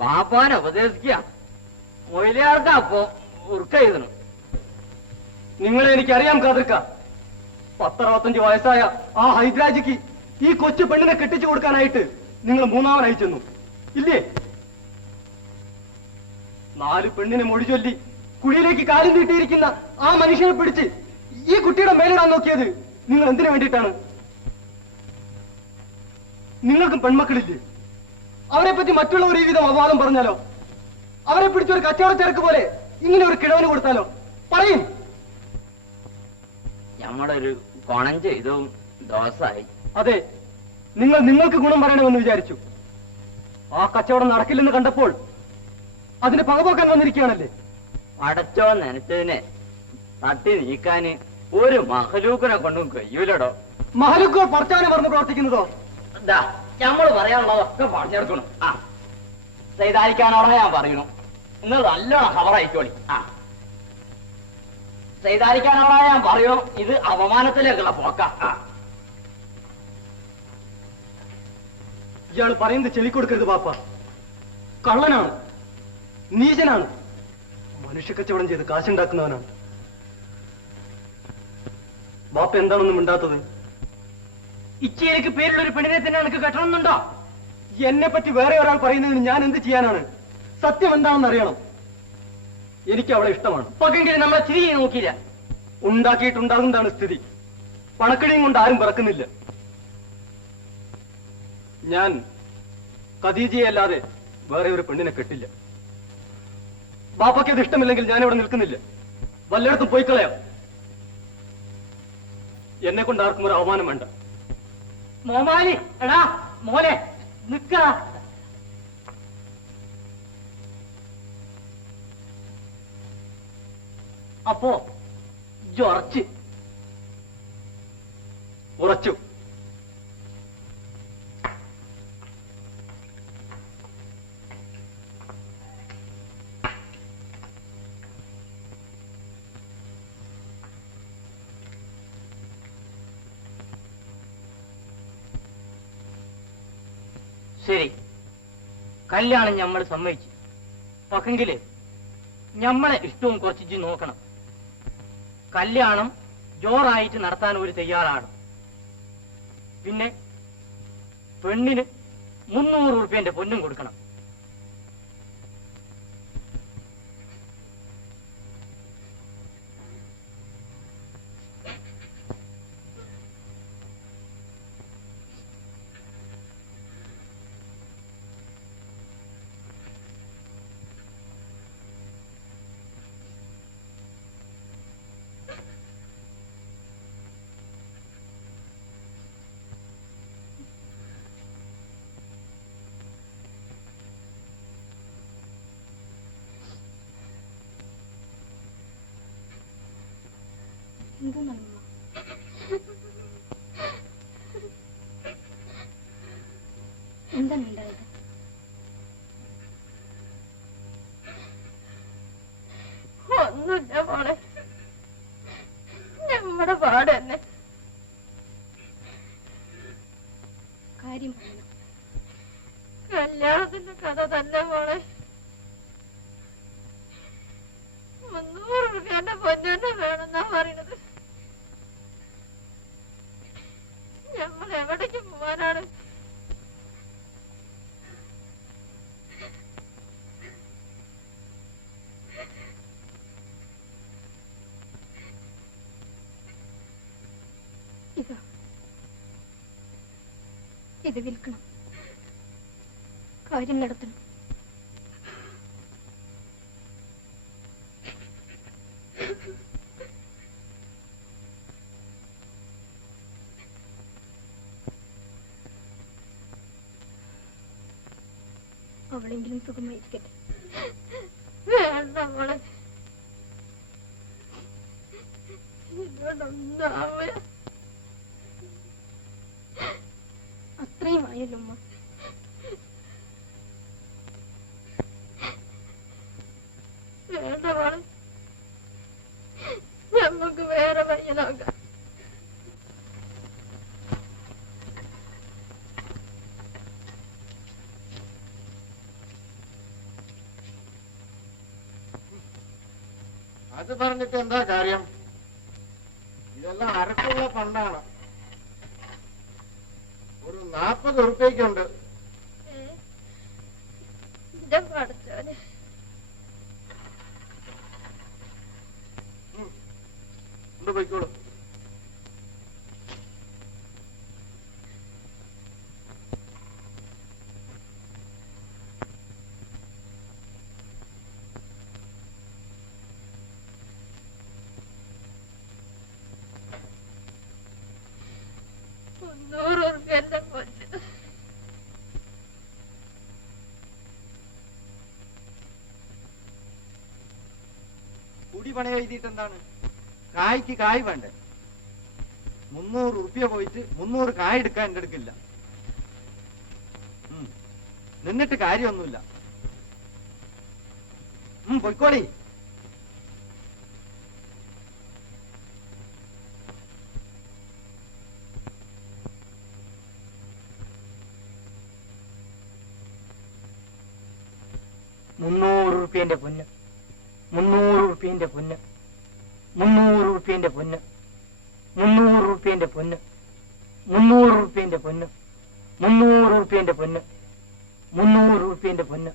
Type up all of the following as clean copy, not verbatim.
വാപ്പാനെ ഉപദേശിക്കുക. മൊയിലാർക്ക് അപ്പോ ഉറുക്കെഴുതണം. നിങ്ങളെ എനിക്കറിയാം കാതിർക്ക. 10-65 വയസ്സായ ആ ഹൈദ്രാജിക്ക് ഈ കൊച്ചു പെണ്ണിനെ കെട്ടിച്ചു കൊടുക്കാനായിട്ട് നിങ്ങൾ മൂന്നാമനായി ചെന്നു ഇല്ലേ? 4 പെണ്ണിനെ മൊഴി ചൊല്ലി കുഴിയിലേക്ക് കാലും നീട്ടിയിരിക്കുന്ന ആ മനുഷ്യനെ പിടിച്ച് ഈ കുട്ടിയുടെ മേലിടാൻ നോക്കിയത് നിങ്ങൾ എന്തിനു വേണ്ടിയിട്ടാണ്? നിങ്ങൾക്കും പെൺമക്കളില്ലേ? അവരെ പറ്റി മറ്റുള്ളവർ ഈ വിധം അപവാദം പറഞ്ഞാലോ? അവരെ പിടിച്ചൊരു കച്ചവട ചരക്ക് പോലെ ഇങ്ങനെ ഒരു കിഴവന് കൊടുത്താലോ? പറയും. നമ്മുടെ ഒരു കൊണം ചെയ്തും ദോഷമായി. അതെ, നിങ്ങൾക്ക് ഗുണം പറയണമെന്ന് വിചാരിച്ചു. ആ കച്ചവടം നടക്കില്ലെന്ന് കണ്ടപ്പോൾ അതിന് പകപോക്കാൻ വന്നിരിക്കുകയാണല്ലേ? അടച്ചോ നനച്ചതിനെ തട്ടി നീക്കാന് ഒരു മഹലൂക്കിനെ കൊണ്ടും കഴിയൂലടോ. മഹലൂക്കുകൾ പറച്ചാനെ പറഞ്ഞ് പ്രവർത്തിക്കുന്നതോ? എന്താ നമ്മൾ പറയാനുള്ളതൊക്കെ പറഞ്ഞെടുക്കണം. ആ ചെയ്തായിരിക്കാനോടെ ഞാൻ പറയണു. നിങ്ങൾ നല്ലോണം ഖബറായിക്കോളി. ആ ചെയ്തായിരിക്കാനോടെ ഞാൻ പറയണു. ഇത് അപമാനത്തിലേക്കുള്ള പോക്ക. ഇയാൾ പറയുന്നത് ചെവിക്കൊടുക്കരുത് പാപ്പ. കള്ളനാണ്, നീചനാണ്, മനുഷ്യ കച്ചവടം ചെയ്ത് കാശുണ്ടാക്കുന്നവനാണ്. ബാപ്പ എന്താണെന്നും മിണ്ടാത്തത്? ഇച്ചേരിക്ക് പേരുള്ളൊരു പെണ്ണിനെ തന്നെ എനിക്ക് കെട്ടണമെന്നുണ്ടോ? എന്നെ പറ്റി വേറെ ഒരാൾ പറയുന്നതിന് ഞാൻ എന്ത് ചെയ്യാനാണ്? സത്യം എന്താണെന്ന് അറിയണം. എനിക്ക് അവളെ ഇഷ്ടമാണ്. പക്ഷെങ്കിൽ നമ്മളെ തിരികെ നോക്കിയില്ല. ഉണ്ടാക്കിയിട്ടുണ്ടാകുന്നതാണ് സ്ഥിതി. പണക്കിഴിയും കൊണ്ട് ആരും പിറക്കുന്നില്ല. ഞാൻ ഖദീജയെ അല്ലാതെ വേറെ ഒരു പെണ്ണിനെ കെട്ടില്ല. ബാപ്പയ്ക്ക് അത് ഇഷ്ടമില്ലെങ്കിൽ ഞാനിവിടെ നിൽക്കുന്നില്ല. വല്ലയിടത്തും പോയി കളയാം. എന്നെ കൊണ്ട് ആർക്കും ഒരു അവമാനം വേണ്ട. മോമാലി എടാ മോനെ നിക്ക. അപ്പോ ഉറച്ചു. ശരി, കല്യാണം നമ്മൾ സമ്മതിച്ചു. പക്ഷെങ്കില് നമ്മളെ ഇഷ്ടവും കുറച്ച് നോക്കണം. കല്യാണം ജോറായിട്ട് നടത്താൻ ഒരു തയ്യാറാണ്. പിന്നെ പെണ്ണിന് 300 രൂപന്റെ പൊന്നും കൊടുക്കണം. എന്താണുണ്ടായത്? ഒന്നുമില്ല മോളെ, നമ്മുടെ പാട് തന്നെ. കാര്യം പറയണം. കല്യാണത്തിന്റെ കഥ തന്നെ മോളെ. 300 രൂപയുടെ പൊന്നെ വേണമെന്നാ പറയുന്നത്. നമ്മൾ എവിടേക്ക് പോവാനാണ്? ഇത് വിൽക്കണം, കാര്യം നടത്തണം. അവളെങ്കിലും സുഖമായിരിക്കട്ടെ. വേണ്ട മോളെ, ഇതോടൊന്നാവ. അത്രയും ആയല്ലോ അമ്മ. വേണ്ട മോളെ, നമുക്ക് വേറെ പയ്യനാക്കാം. അത് പറഞ്ഞിട്ട് എന്താ കാര്യം? ഇതെല്ലാം അരക്കുള്ള പണ്ടാണ്. ഒരു 40 ഉറുപ്പ്യക്കുണ്ട്. പഠിച്ചോനെ പോയിക്കോളൂ. എന്റെ പൊന്ന്. കുടി പണി എഴുതിയിട്ട് എന്താണ്? കായ്ക്ക് കായ് വേണ്ടേ? 300 ഉറുപ്പ്യ പോയിട്ട് 300 കായ് എടുക്കാൻ എന്റെ അടുക്കില്ല. നിന്നിട്ട് കാര്യമൊന്നുമില്ല. പൊയ്ക്കോളി. റുപ്യന്റെ പൊന്ന്, 300 റുപ്യന്റെ പൊന്ന്, 300 റുപ്യന്റെ പൊന്ന്, 300 റുപ്യന്റെ പൊന്ന്, 300 റുപ്യന്റെ പൊന്ന്, 300 റുപ്യന്റെ പൊന്ന്, 300 റുപ്യന്റെ പൊന്ന്.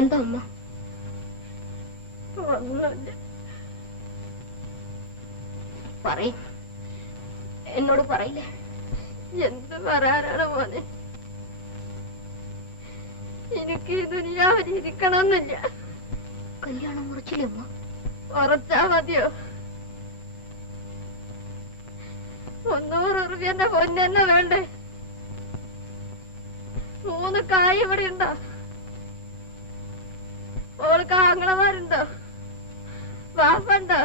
എന്താ അമ്മ? ഒന്നുമില്ല. പറയും, എന്നോട് പറയില്ലേ? എന്ത് പറയാനാണ് മോനെ? എനിക്ക് ഈ ദുനിയാവിൽ ഇരിക്കണമെന്നില്ല. കല്യാണം ഉറച്ചില്ലേ അമ്മ? ഉറച്ചാ മതിയോ? 300 റുപ്യന്റെ പൊന്നെന്നെ വേണ്ടേ? 3 കായ് ഇവിടെ ഉണ്ടോ? ഓൾക്ക് ആങ്ങളമാരുണ്ടോ? വാപ്പുണ്ടോ?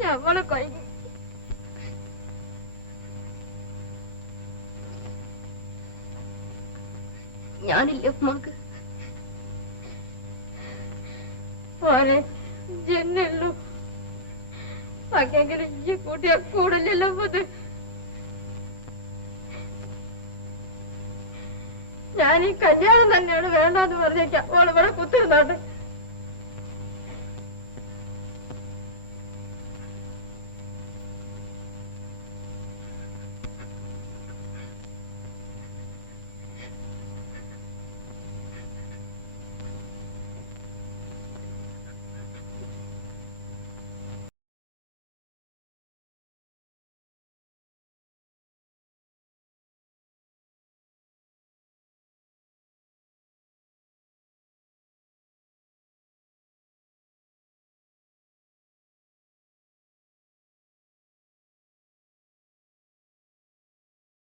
ഞമ്മള് കൊയ്ങ്ങി. ഞാനില്ലേ ഉമ്മാക്ക്? പോരെ ജന്നുള്ളൂ. ബാക്കിയെങ്കിലും ഈ കൂട്ടിയ കൂടില്ലല്ലോ. അത് ഞാൻ ഈ കല്യാണം തന്നെയാണ് വേണ്ടെന്ന് പറഞ്ഞേക്കാം. ഓളിവിടെ കുത്തിരുന്നാണ്ട്